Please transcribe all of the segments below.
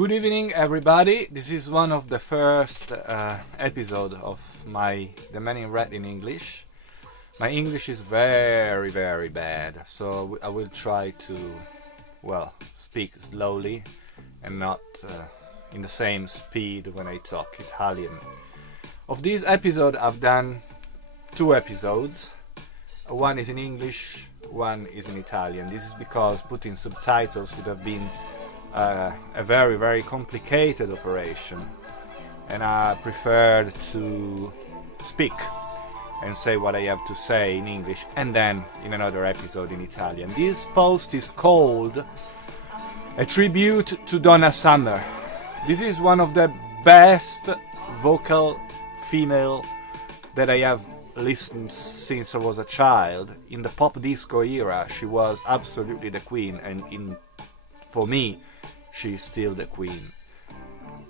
Good evening, everybody. This is one of the first episode of The Man in Red in English. My English is very, very bad, so I will try to, speak slowly and not in the same speed when I talk Italian. Of this episode, I've done 2 episodes. One is in English, one is in Italian. This is because putting subtitles would have been a very, very complicated operation, and I preferred to speak and say what I have to say in English and then in another episode in Italian. This post is called A Tribute to Donna Summer. This is one of the best vocal female that I have listened since I was a child. In the pop disco era, she was absolutely the queen, and for me, she's still the queen.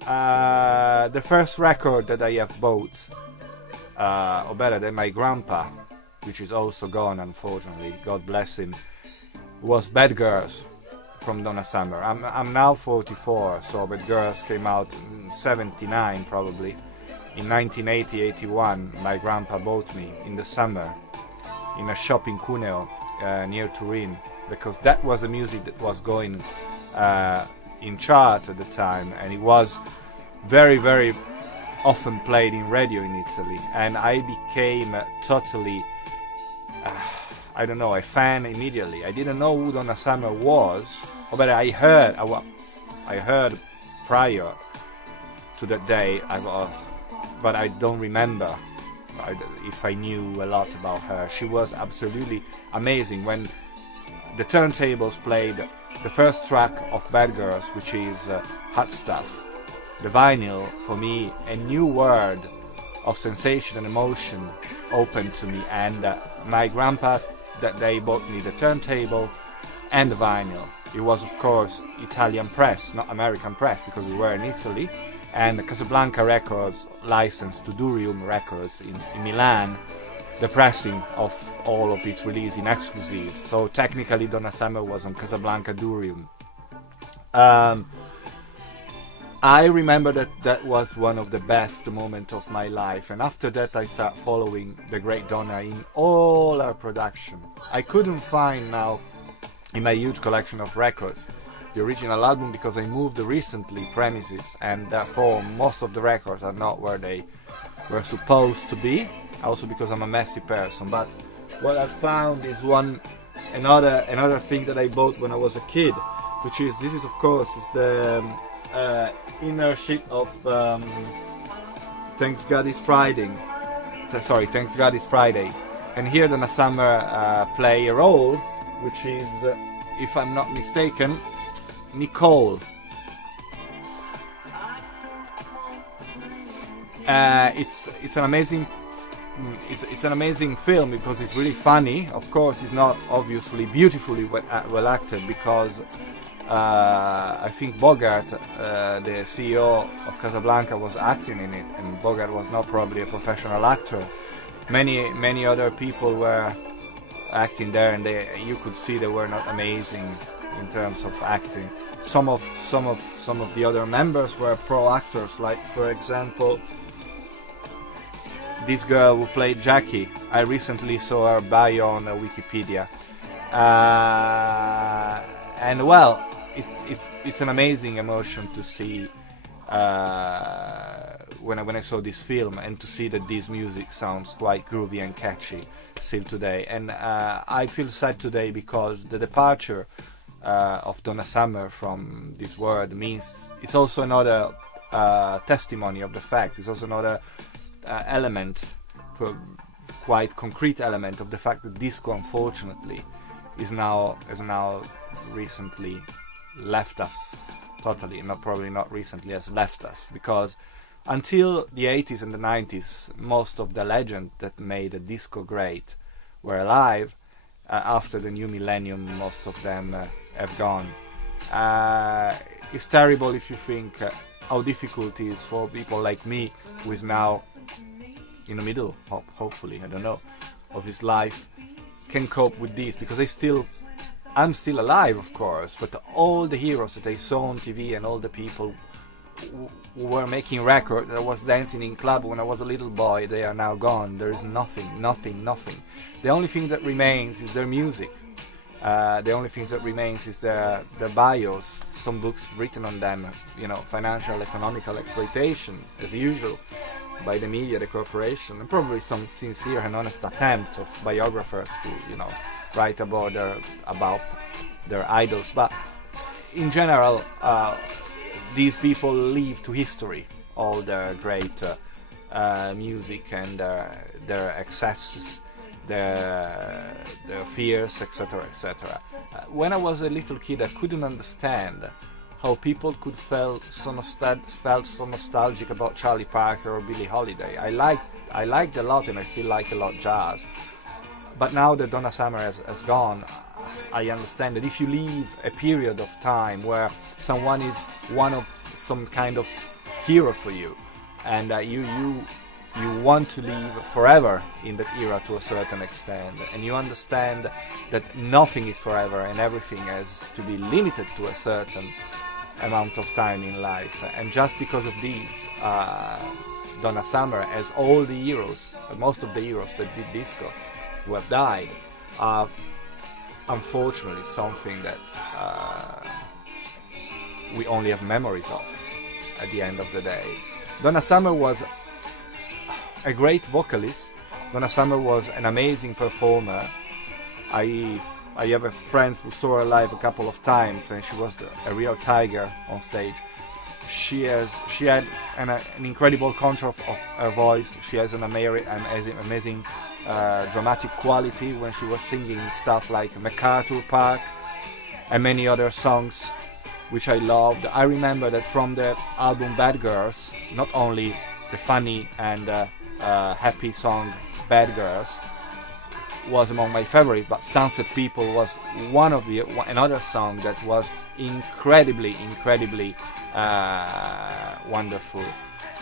The first record that I have bought, or better, than my grandpa, which is also gone unfortunately, God bless him, was Bad Girls from Donna Summer. I'm now 44, so Bad Girls came out in 79 probably. In 1980-81, my grandpa bought me in the summer in a shop in Cuneo near Turin, because that was the music that was going in chart at the time, and it was very, very often played in radio in Italy, and I became totally a fan immediately. I didn't know who Donna Summer was, but I heard prior to that day, but I don't remember if I knew a lot about her. She was absolutely amazing. When the turntables played the first track of Bad Girls, which is Hot Stuff, the vinyl, for me, a new world of sensation and emotion opened to me, and my grandpa that day bought me the turntable and the vinyl. It was, of course, Italian press, not American press, because we were in Italy, and Casablanca Records licensed to Durium Records in Milan the pressing of all of his release in exclusives. So technically Donna Summer was on Casablanca Durium. I remember that was one of the best moments of my life, and after that I start following the great Donna in all her production. I couldn't find now in my huge collection of records the original album, because I moved recently premises, and therefore most of the records are not where they were supposed to be, also because I'm a messy person. But what I found is another thing that I bought when I was a kid, which is, this is of course is the inner sheet of Thanks God It's Friday. Sorry, Thanks God It's Friday. And here Donna Summer play a role, which is, if I'm not mistaken, Nicole. It's an amazing film, because it's really funny. Of course, it's not obviously beautifully well acted, because I think Bogart, the CEO of Casablanca, was acting in it, and Bogart was not probably a professional actor. Many other people were acting there, and you could see they were not amazing in terms of acting. Some of the other members were pro actors, like for example this girl who played Jackie. I recently saw her bio on Wikipedia, and well, it's an amazing emotion to see when I saw this film, and to see that this music sounds quite groovy and catchy still today. And I feel sad today because the departure of Donna Summer from this world means it's also another testimony of the fact, it's also another element, quite concrete element, of the fact that disco, unfortunately, has now recently left us totally. Probably not recently, has left us, because until the 80s and the 90s, most of the legends that made the disco great were alive. After the new millennium, most of them have gone. It's terrible if you think how difficult it is for people like me, who is now in the middle, hopefully, I don't know, of his life, can cope with this, because I still I'm still alive, of course, but all the heroes that I saw on TV and all the people who were making records, I was dancing in club when I was a little boy, they are now gone. There is nothing, nothing, nothing. The only thing that remains is their music. The only thing that remains is their bios, some books written on them, you know, financial, economical exploitation, as usual, by the media, the corporation, and probably some sincere and honest attempt of biographers to, you know, write about their idols. But in general, these people leave to history all their great music and their excesses, their fears, etc., etc. When I was a little kid, I couldn't understand how people could felt so nostalgic about Charlie Parker or Billie Holiday. I liked a lot, and I still like a lot jazz. But now that Donna Summer has gone, I understand that if you leave a period of time where someone is some kind of hero for you, and you want to live forever in that era to a certain extent, and you understand that nothing is forever and everything has to be limited to a certain amount of time in life, and just because of this, Donna Summer, as all the heroes, most of the heroes that did disco, who have died, are unfortunately something that we only have memories of at the end of the day. Donna Summer was a great vocalist. Donna Summer was an amazing performer. I have friends who saw her live a couple of times, and she was a real tiger on stage. She had an incredible control of her voice. She has an amazing dramatic quality when she was singing stuff like MacArthur Park and many other songs which I loved. I remember that from the album Bad Girls, not only the funny and happy song Bad Girls was among my favorite, but Sunset People was another song that was incredibly wonderful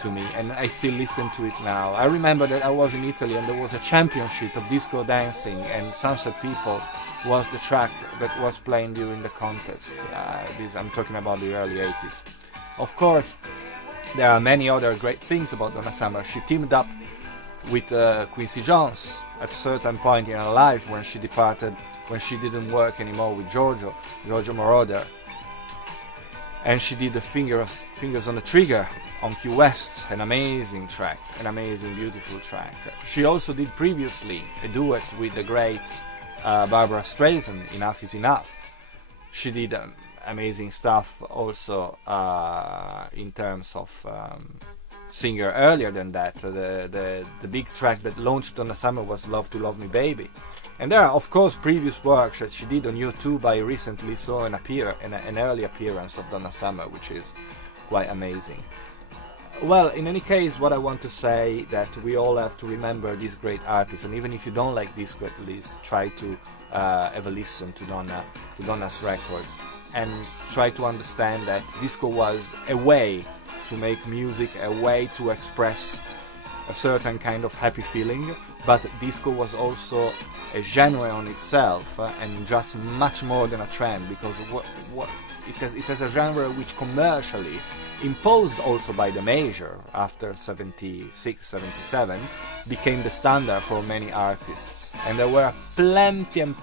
to me, and I still listen to it now. I remember that I was in Italy and there was a championship of disco dancing, and Sunset People was the track that was playing during the contest. I'm talking about the early 80s. Of course, there are many other great things about Donna Summer. She teamed up with Quincy Jones at a certain point in her life when she departed, when she didn't work anymore with Giorgio Moroder, and she did the Fingers on the Trigger on Key West, an amazing track, an amazing, beautiful track. She also did previously a duet with the great Barbara Streisand, Enough is Enough. She did amazing stuff also in terms of singer earlier than that. The big track that launched Donna Summer was Love to Love Me Baby. And there are, of course, previous works that she did on YouTube. I recently saw an early appearance of Donna Summer, which is quite amazing. Well, in any case, what I want to say that we all have to remember these great artists, and even if you don't like disco, at least try to have a listen to Donna's records, and try to understand that disco was a way to make music, a way to express a certain kind of happy feeling, but disco was also a genre on itself, and just much more than a trend, because it has a genre which commercially, imposed also by the major after 76, 77, became the standard for many artists. And there were plenty of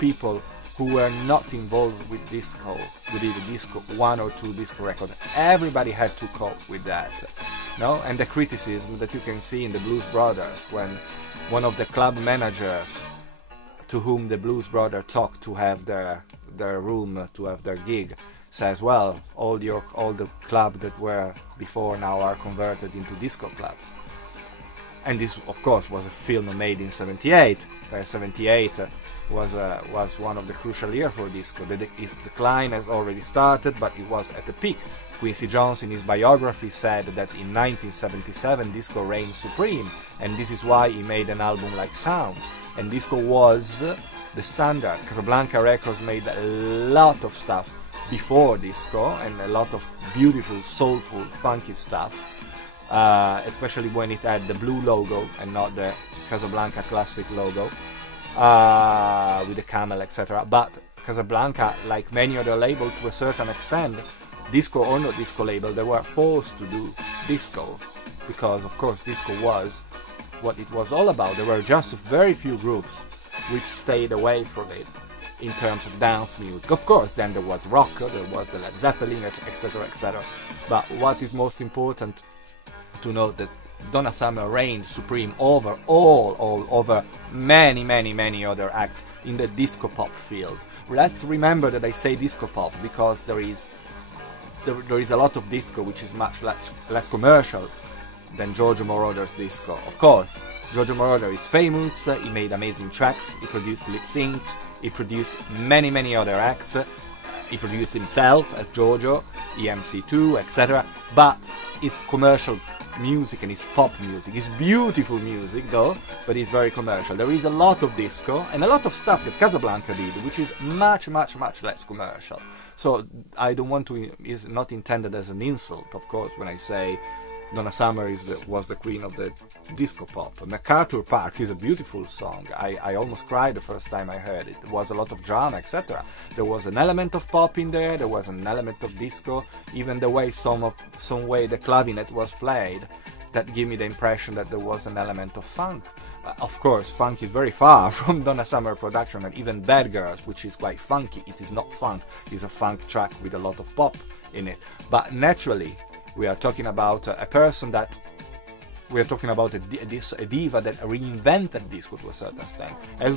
people who were not involved with disco, who did a disco, one or two disco records. Everybody had to cope with that, no? And the criticism that you can see in the Blues Brothers, when one of the club managers to whom the Blues Brothers talked to have their room, to have their gig, says, well, all the clubs that were before now are converted into disco clubs. And this, of course, was a film made in 78. 78 was one of the crucial years for disco. Its decline has already started, but it was at the peak. Quincy Jones, in his biography, said that in 1977 disco reigned supreme, and this is why he made an album like Sounds. And disco was the standard. Casablanca Records made a lot of stuff before disco, and a lot of beautiful, soulful, funky stuff, especially when it had the blue logo and not the Casablanca classic logo. with the camel, etc. But Casablanca, like many other labels to a certain extent, disco or not disco label, they were forced to do disco, because of course disco was what it was all about. There were just very few groups which stayed away from it in terms of dance music. Of course, then there was rock, there was the Led Zeppelin, etc., etc. But what is most important to note that Donna Summer reigned supreme over over many other acts in the disco pop field. Let's remember that I say disco pop because there is a lot of disco which is much less commercial than Giorgio Moroder's disco. Of course, Giorgio Moroder is famous, he made amazing tracks, he produced Lip Sync, he produced many other acts, he produced himself as Giorgio, EMC2, etc. But his commercial music and his pop music is beautiful music though, but it's very commercial. There is a lot of disco and a lot of stuff that Casablanca did which is much less commercial. So I don't want to, is not intended as an insult, of course, when I say Donna Summer was the queen of the disco pop. MacArthur Park is a beautiful song. I almost cried the first time I heard it. There was a lot of drama, etc. There was an element of pop in there was an element of disco, even the way some way the clavinet was played, that gave me the impression that there was an element of funk. Of course, funk is very far from Donna Summer production, and even Bad Girls, which is quite funky, it is not funk, it's a funk track with a lot of pop in it. But naturally, we are talking about a person that, we are talking about a diva that reinvented disco to a certain extent. As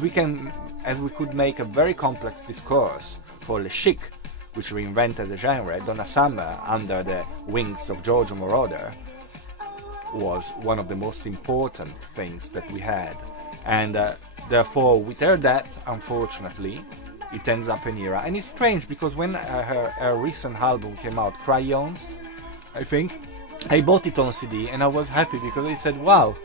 we could make a very complex discourse for Le Chic, which reinvented the genre, Donna Summer, under the wings of Giorgio Moroder, was one of the most important things that we had. And therefore, with her death, unfortunately, it ends up an era. And it's strange, because when her recent album came out, Crayons, I think, I bought it on CD and I was happy because I said, wow,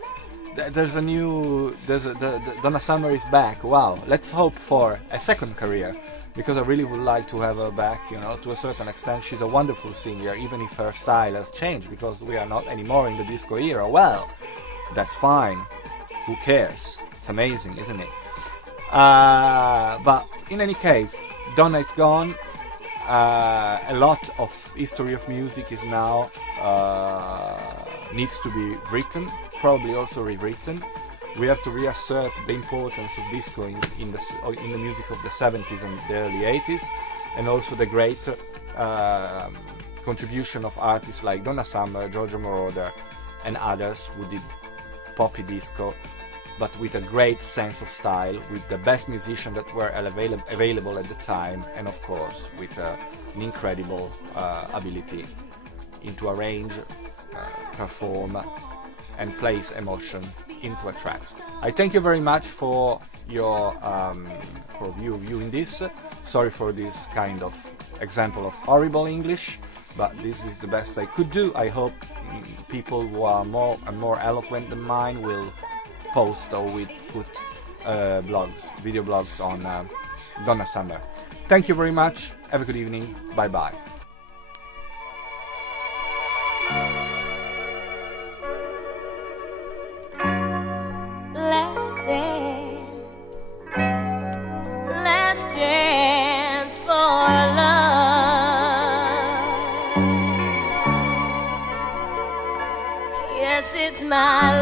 Donna Summer is back, wow, let's hope for a second career, because I really would like to have her back, you know, to a certain extent. She's a wonderful singer, even if her style has changed, because we are not anymore in the disco era. Well, that's fine, who cares, it's amazing, isn't it? But in any case, Donna is gone. A lot of history of music is now needs to be written, probably also rewritten. We have to reassert the importance of disco in the music of the 70s and the early 80s, and also the great contribution of artists like Donna Summer, Giorgio Moroder, and others who did poppy disco, but with a great sense of style, with the best musicians that were available at the time, and of course with an incredible ability to arrange, perform, and place emotion into a track. I thank you very much for your viewing this. Sorry for this kind of example of horrible English, but this is the best I could do. I hope people who are more eloquent than mine will post or will put video blogs on Donna Summer. Thank you very much. Have a good evening. Bye bye. Let's dance for love. Yes, it's my